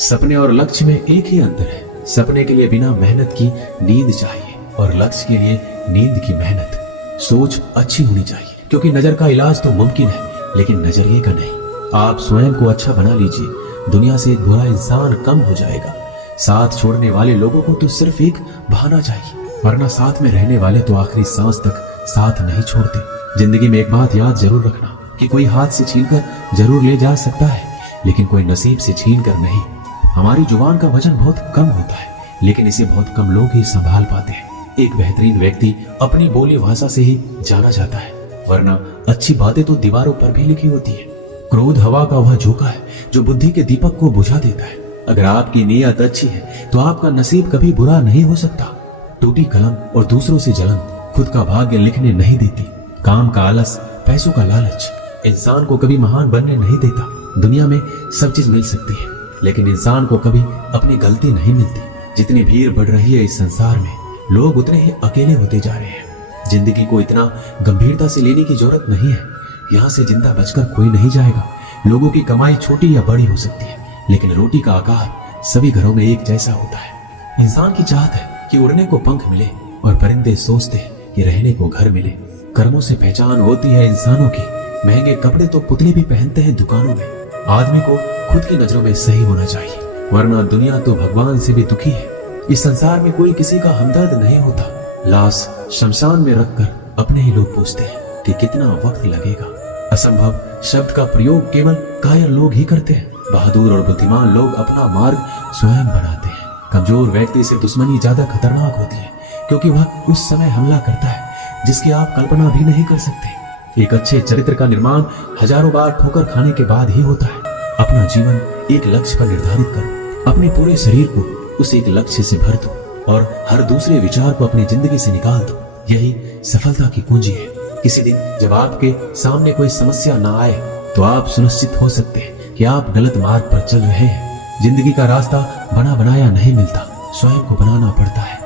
सपने और लक्ष्य में एक ही अंतर है। सपने के लिए बिना मेहनत की नींद चाहिए और लक्ष्य के लिए नींद की मेहनत। सोच अच्छी होनी चाहिए क्योंकि नजर का इलाज तो मुमकिन है लेकिन नजरिए का नहीं। आप स्वयं को अच्छा बना लीजिए, दुनिया से एक बुरा इंसान कम हो जाएगा। साथ छोड़ने वाले लोगों को तो सिर्फ एक बहाना चाहिए, वरना साथ में रहने वाले तो आखिरी सांस तक साथ नहीं छोड़ते। जिंदगी में एक बात याद जरूर रखना कि कोई हाथ से छीनकर जरूर ले जा सकता है लेकिन कोई नसीब से छीनकर नहीं। हमारी जुबान का वजन बहुत कम होता है लेकिन इसे बहुत कम लोग ही संभाल पाते हैं। एक बेहतरीन व्यक्ति अपनी बोली भाषा से ही जाना जाता है, वरना अच्छी बातें तो दीवारों पर भी लिखी होती है। क्रोध हवा का वह झोंका है जो बुद्धि के दीपक को बुझा देता है। अगर आपकी नीयत अच्छी है तो आपका नसीब कभी बुरा नहीं हो सकता। टूटी कलम और दूसरों से जलन खुद का भाग्य लिखने नहीं देती। काम का आलस, पैसों का लालच इंसान को कभी महान बनने नहीं देता। दुनिया में सब चीज मिल सकती है लेकिन इंसान को कभी अपनी गलती नहीं मिलती। जितनी भीड़ बढ़ रही है इस संसार में, लोग उतने ही अकेले होते जा रहे हैं। जिंदगी को इतना गंभीरता से लेने की जरूरत नहीं है। यहाँ से जिंदा बचकर कोई नहीं जाएगा। लोगों की कमाई छोटी या बड़ी हो सकती है लेकिन रोटी का आकार सभी घरों में एक जैसा होता है। इंसान की चाहत है कि उड़ने को पंख मिले और परिंदे सोचते हैं कि रहने को घर मिले। कर्मों से पहचान होती है इंसानों की। महंगे कपड़े तो पुतले भी पहनते हैं दुकानों में। आदमी को खुद की नजरों में सही होना चाहिए, वरना दुनिया तो भगवान से भी दुखी है। इस संसार में कोई किसी का हमदर्द नहीं होता। लाश शमशान में रखकर अपने ही लोग पूछते हैं कि कितना वक्त लगेगा। असंभव शब्द का प्रयोग केवल कायर लोग ही करते हैं। बहादुर और बुद्धिमान लोग अपना मार्ग स्वयं बनाते हैं। कमजोर व्यक्ति से दुश्मनी ज्यादा खतरनाक होती है क्योंकि वह उस समय हमला करता है जिसकी आप कल्पना भी नहीं कर सकते। एक अच्छे चरित्र का निर्माण हजारों बार ठोकर खाने के बाद ही होता है। अपना जीवन एक लक्ष्य पर निर्धारित करो, अपने पूरे शरीर को उस एक लक्ष्य से भर दो और हर दूसरे विचार को अपनी जिंदगी से निकाल दो। यही सफलता की कुंजी है। किसी दिन जब आपके सामने कोई समस्या ना आए तो आप सुनिश्चित हो सकते हैं कि आप गलत मार्ग पर चल रहे हैं। जिंदगी का रास्ता बना बनाया नहीं मिलता, स्वयं को बनाना पड़ता है।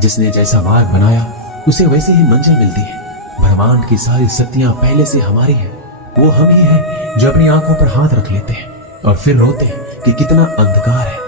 जिसने जैसा मार्ग बनाया उसे वैसे ही मंजिल मिलती है। ब्रह्मांड की सारी शक्तियां पहले से हमारी हैं। वो हम ही हैं जो अपनी आंखों पर हाथ रख लेते हैं और फिर रोते हैं कि कितना अंधकार है।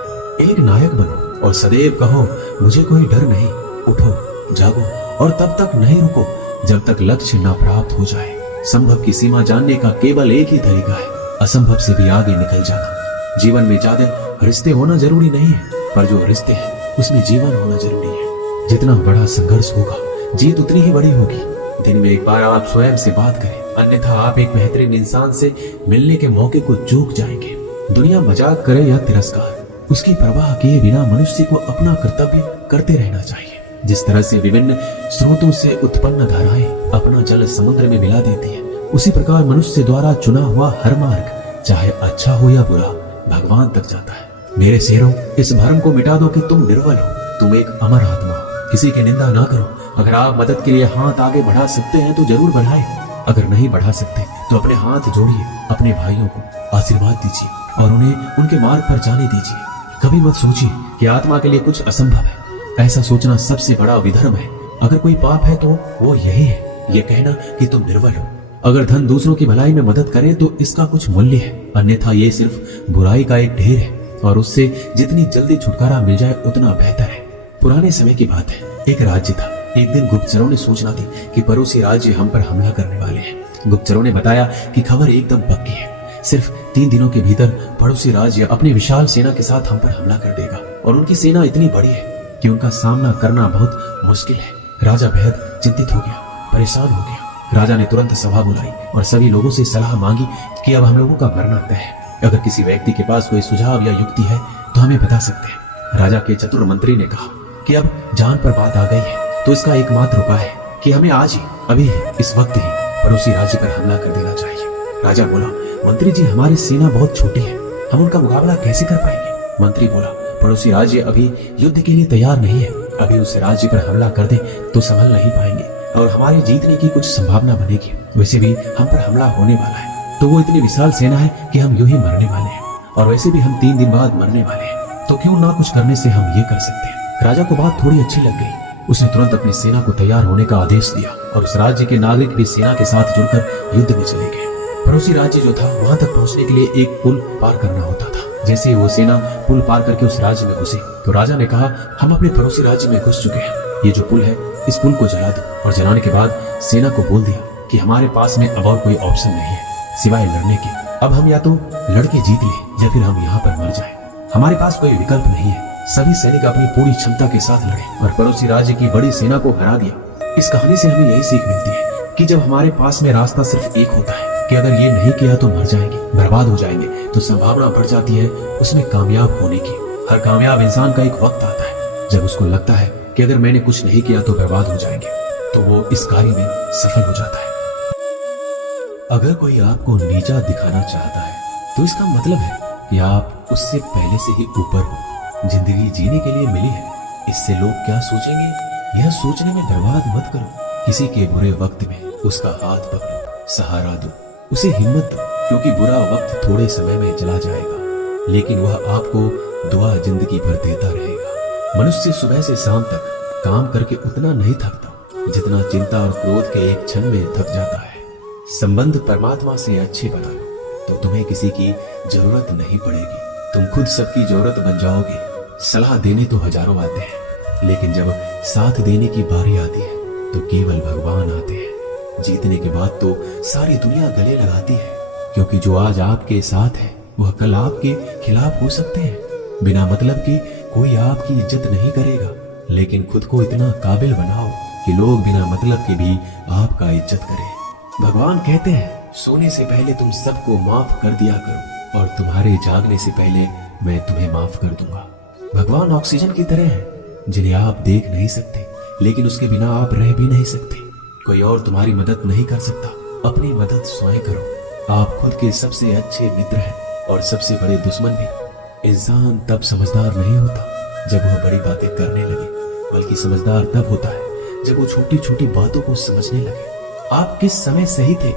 एक नायक बनो और सदैव कहो मुझे कोई डर नहीं। उठो, जागो और तब तक नहीं रुको जब तक लक्ष्य ना प्राप्त हो जाए। संभव की सीमा जानने का केवल एक ही तरीका है, असंभव से भी आगे निकल जाना। जीवन में ज्यादा रिश्ते होना जरूरी नहीं है, पर जो रिश्ते हैं उसमें जीवन होना जरूरी है। जितना बड़ा संघर्ष होगा जीत उतनी ही बड़ी होगी। दिन में एक बार आप स्वयं से बात करें, अन्यथा आप एक बेहतरीन इंसान से मिलने के मौके को चूक जाएंगे। दुनिया मजाक करे या तिरस्कार, उसकी परवाह किए बिना मनुष्य को अपना कर्तव्य करते रहना चाहिए। जिस तरह से विभिन्न स्रोतों से उत्पन्न धाराएं अपना जल समुद्र में मिला देती है, उसी प्रकार मनुष्य द्वारा चुना हुआ हर मार्ग, चाहे अच्छा हो या बुरा, भगवान तक जाता है। मेरे शेरों, इस भ्रम को मिटा दो कि तुम निर्बल हो। तुम एक अमर आत्मा हो। किसी की निंदा ना करो। अगर आप मदद के लिए हाथ आगे बढ़ा सकते हैं तो जरूर बढ़ाएं। अगर नहीं बढ़ा सकते तो अपने हाथ जोड़िए, अपने भाइयों को आशीर्वाद दीजिए और उन्हें उनके मार्ग पर जाने दीजिए। कभी मत सोचिए कि आत्मा के लिए कुछ असंभव है। ऐसा सोचना सबसे बड़ा विधर्म है। अगर कोई पाप है तो वो यही है, ये कहना कि तुम निर्बल हो। अगर धन दूसरों की भलाई में मदद करे तो इसका कुछ मूल्य है, अन्यथा ये सिर्फ बुराई का एक ढेर है और उससे जितनी जल्दी छुटकारा मिल जाए उतना बेहतर है। पुराने समय की बात है, एक राज्य था। एक दिन गुप्तचरों ने सूचना दी कि पड़ोसी राज्य हम पर हमला करने वाले हैं। गुप्तचरों ने बताया कि खबर एकदम पक्की है। सिर्फ 3 दिनों के भीतर पड़ोसी राज्य अपनी विशाल सेना के साथ हम पर हमला कर देगा और उनकी सेना इतनी बड़ी है कि उनका सामना करना बहुत मुश्किल है। राजा बेहद चिंतित हो गया, परेशान हो गया। राजा ने तुरंत सभा बुलाई और सभी लोगों से सलाह मांगी कि अब हम लोगों का मरना तय है। अगर किसी व्यक्ति के पास कोई सुझाव या युक्ति है तो हमें बता सकते हैं। राजा के चतुर मंत्री ने कहा कि अब जान पर बात आ गई है तो इसका एकमात्र उपाय है कि हमें आज ही, अभी इस वक्त ही पड़ोसी राज्य पर हमला कर देना चाहिए। राजा बोला, मंत्री जी, हमारी सेना बहुत छोटी है, हम उनका मुकाबला कैसे कर पाएंगे? मंत्री बोला, पड़ोसी राज्य अभी युद्ध के लिए तैयार नहीं है। अभी उस राज्य पर हमला कर दे तो संभल नहीं पाएंगे और हमारे जीतने की कुछ संभावना बनेगी। वैसे भी हम पर हमला होने वाला है तो वो इतनी विशाल सेना है कि हम यूं ही मरने वाले हैं और वैसे भी हम 3 दिन बाद मरने वाले हैं, तो क्यों ना कुछ करने से हम ये कर सकते हैं। राजा को बात थोड़ी अच्छी लग गई। उसने तुरंत अपनी सेना को तैयार होने का आदेश दिया और उस राज्य के नागरिक भी सेना के साथ जुड़कर युद्ध में चले गए। पड़ोसी राज्य जो था वहां तक पहुंचने के लिए एक पुल पार करना होता था। जैसे ही वो सेना पुल पार करके उस राज्य में घुसी तो राजा ने कहा, हम अपने पड़ोसी राज्य में घुस चुके हैं, ये जो पुल है इस पुल को जला दो। और जलाने के बाद सेना को बोल दिया कि हमारे पास में अब और कोई ऑप्शन नहीं है सिवाय लड़ने के। अब हम या तो लड़के जीत ले या फिर हम यहाँ पर मर जाएं। हमारे पास कोई विकल्प नहीं है। सभी सैनिक अपनी पूरी क्षमता के साथ लड़े और पड़ोसी राज्य की बड़ी सेना को हरा दिया। इस कहानी से हमें यही सीख मिलती है कि जब हमारे पास में रास्ता सिर्फ एक होता है कि अगर ये नहीं किया तो मर जाएंगे, बर्बाद हो जाएंगे, तो संभावना बढ़ जाती है उसमें कामयाब होने की। हर कामयाब इंसान का एक वक्त आता है जब उसको लगता है कि अगर मैंने कुछ नहीं किया तो बर्बाद हो जाएंगे, तो वो इस कार्य में सफल हो जाता है। अगर कोई आपको नीचा दिखाना चाहता है तो इसका मतलब है कि आप उससे पहले से ही ऊपर हो। जिंदगी जीने के लिए मिली है, इससे लोग क्या सोचेंगे यह सोचने में बर्बाद मत करो। किसी के बुरे वक्त में उसका हाथ पकड़ो, सहारा दो, उसे हिम्मत दो, क्योंकि बुरा वक्त थोड़े समय में चला जाएगा लेकिन वह आपको दुआ जिंदगी भर देता रहेगा। मनुष्य सुबह से शाम तक काम करके उतना नहीं थकता जितना चिंता और क्रोध के एक क्षण में थक जाता है। संबंध परमात्मा से अच्छे बना लो तो तुम्हें किसी की जरूरत नहीं पड़ेगी, तुम खुद सबकी जरूरत बन जाओगे। सलाह देने तो हजारों आते हैं लेकिन जब साथ देने की बारी आती है तो केवल भगवान आते हैं। जीतने के बाद तो सारी दुनिया गले लगाती है, क्योंकि जो आज आपके साथ है वह कल आपके खिलाफ हो सकते हैं। बिना मतलब के कोई आपकी इज्जत नहीं करेगा, लेकिन खुद को इतना काबिल बनाओ कि लोग बिना मतलब के भी आपका इज्जत करें। भगवान कहते हैं, सोने से पहले तुम सबको माफ कर दिया करो और तुम्हारे जागने से पहले मैं तुम्हें माफ कर दूंगा। भगवान ऑक्सीजन की तरह है जिन्हें आप देख नहीं सकते, लेकिन उसके बिना आप रह भी नहीं सकते। कोई और तुम्हारी मदद नहीं कर सकता, अपनी मदद स्वयं करो। आप खुद के सबसे अच्छे मित्र हैं और सबसे बड़े दुश्मन भी। इंसान तब समझदार नहीं होता जब वह बड़ी बातें करने लगे, बल्कि समझदार तब होता है जब वो छोटी छोटी बातों को समझने लगे। आप किस समय सही थे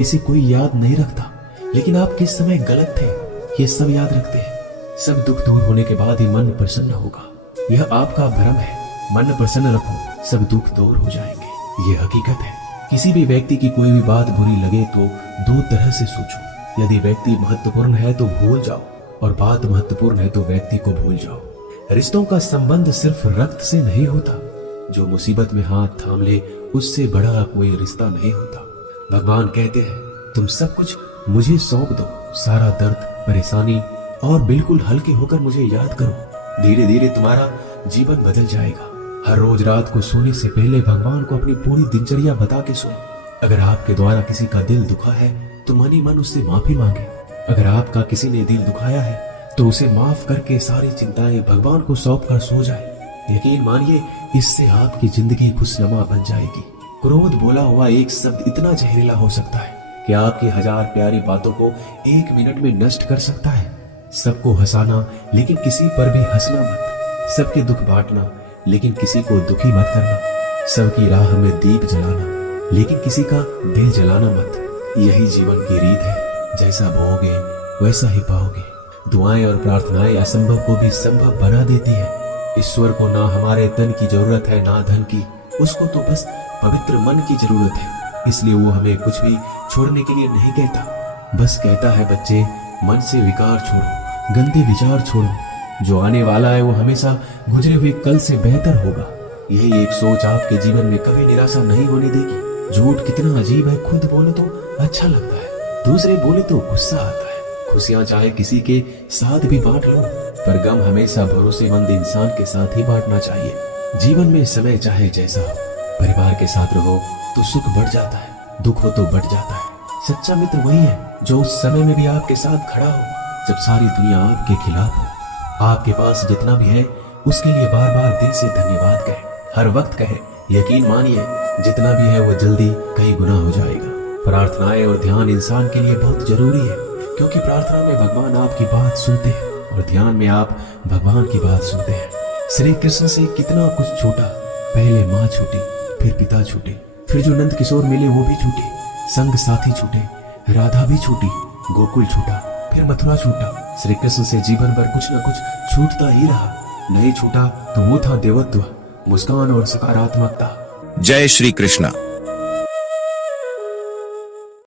इसे कोई याद नहीं रखता, लेकिन आप किस समय गलत थे ये सब याद रखते हैं। सब दुख दूर होने के बाद ही मन प्रसन्न होगा, यह आपका भ्रम है। मन प्रसन्न रखो, सब दुख दूर हो जाएंगे, ये हकीकत है। किसी भी व्यक्ति की कोई भी बात बुरी लगे तो दो तरह से सोचो। यदि व्यक्ति महत्वपूर्ण है तो भूल जाओ और बात महत्वपूर्ण है तो व्यक्ति को भूल जाओ। रिश्तों का संबंध सिर्फ रक्त से नहीं होता, जो मुसीबत में हाथ थाम ले उससे बड़ा कोई रिश्ता नहीं होता। भगवान कहते हैं, तुम सब कुछ मुझे सौंप दो, सारा दर्द परेशानी, और बिल्कुल हल्के होकर मुझे याद करो। धीरे धीरे तुम्हारा जीवन बदल जाएगा। हर रोज रात को सोने से पहले भगवान को अपनी पूरी दिनचर्या बता के सोए। अगर आपके द्वारा किसी का दिल दुखा है तो मन ही मन उससे माफी मांगे। अगर आपका किसी ने दिल दुखाया है तो उसे माफ करके सारी चिंताएं भगवान को सौंप कर सो जाए। यकीन मानिए, इससे आपकी जिंदगी खुशनुमा बन जाएगी। क्रोध बोला हुआ एक शब्द इतना जहरीला हो सकता है कि आपकी हजार प्यारी बातों को एक मिनट में नष्ट कर सकता है। सबको हंसाना लेकिन किसी पर भी हंसना मत। सबके दुख बांटना लेकिन किसी को दुखी मत करना। सबकी राह में दीप जलाना लेकिन किसी का दिल जलाना मत। यही जीवन की रीत है, जैसा बोओगे वैसा ही पाओगे। दुआएं और प्रार्थनाएं असंभव को भी संभव बना देती है। ईश्वर को ना हमारे तन की जरूरत है ना धन की, उसको तो बस पवित्र मन की जरूरत है। इसलिए वो हमें कुछ भी छोड़ने के लिए नहीं कहता, बस कहता है, बच्चे मन से विकार छोड़ो, गंदे विचार छोड़ो। जो आने वाला है वो हमेशा गुजरे हुए कल से बेहतर होगा। यही एक सोच आपके जीवन में कभी निराशा नहीं होने देगी। झूठ कितना अजीब है, खुद बोले तो अच्छा लगता है, दूसरे बोले तो गुस्सा आता है। खुशियां चाहे किसी के साथ भी बांट लो, पर गम हमेशा भरोसेमंद इंसान के साथ ही बांटना चाहिए। जीवन में समय चाहे जैसा हो, परिवार के साथ रहो तो सुख बढ़ जाता है, दुख हो तो बढ़ जाता है। सच्चा मित्र वही है जो उस समय में भी आपके साथ खड़ा हो जब सारी दुनिया आपके खिलाफ हो। आपके पास जितना भी है उसके लिए बार बार दिल से धन्यवाद कहे, हर वक्त कहे। यकीन मानिए, जितना भी है वो जल्दी कई गुना हो जाएगा। प्रार्थनाएं और ध्यान इंसान के लिए बहुत जरूरी है, क्योंकि प्रार्थना में भगवान आपकी बात सुनते हैं और ध्यान में आप भगवान की बात सुनते हैं। श्री कृष्ण से कितना कुछ छूटा, पहले माँ छूटी, फिर पिता छूटे, फिर जो नंद किशोर मिले वो भी छूटे, संग साथी छूटे, राधा भी छूटी, गोकुल छूटा, फिर मथुरा छूटा। श्री कृष्ण से जीवन भर कुछ न कुछ छूटता ही रहा। नहीं छूटा तो वो था देवत्व, मुस्कान और सकारात्मकता। जय श्री कृष्णा।